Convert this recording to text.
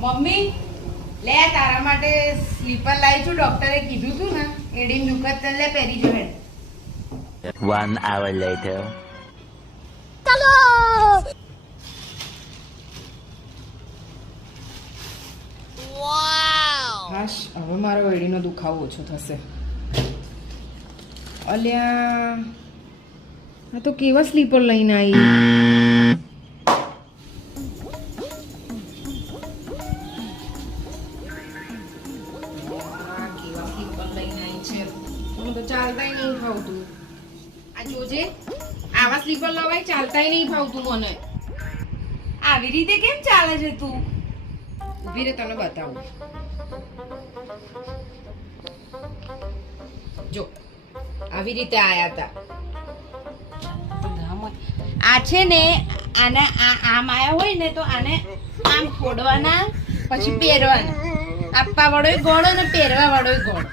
Mummy લે તારા માટે સ્લીપર લાવી છું, ડોક્ટરે કીધું તું ને એડીમ દુખત લે પહેરી જો હેડ. 1 hour later. હાશ હવે મારો એડીનો દુખાવો ઓછો થશે. અલ્યા આ તો કેવા સ્લીપર લઈને આવી. તો ચાલતાય નહીં ફાવતું. આ જોજે આવા સ્લીપર લવાય ચાલતાય નહીં ફાવતું મને. આવી રીતે કેમ ચાલે છે તું? ઊભી રે તને બતાવું. જો આવી રીતે આયા તા. આ છે ને આને આમ આયા હોય ને તો આને આમ ફોડવાના પછી પહેરવાના. આપવા વાળો ગોળો ને પહેરવા વાળો ગોળો.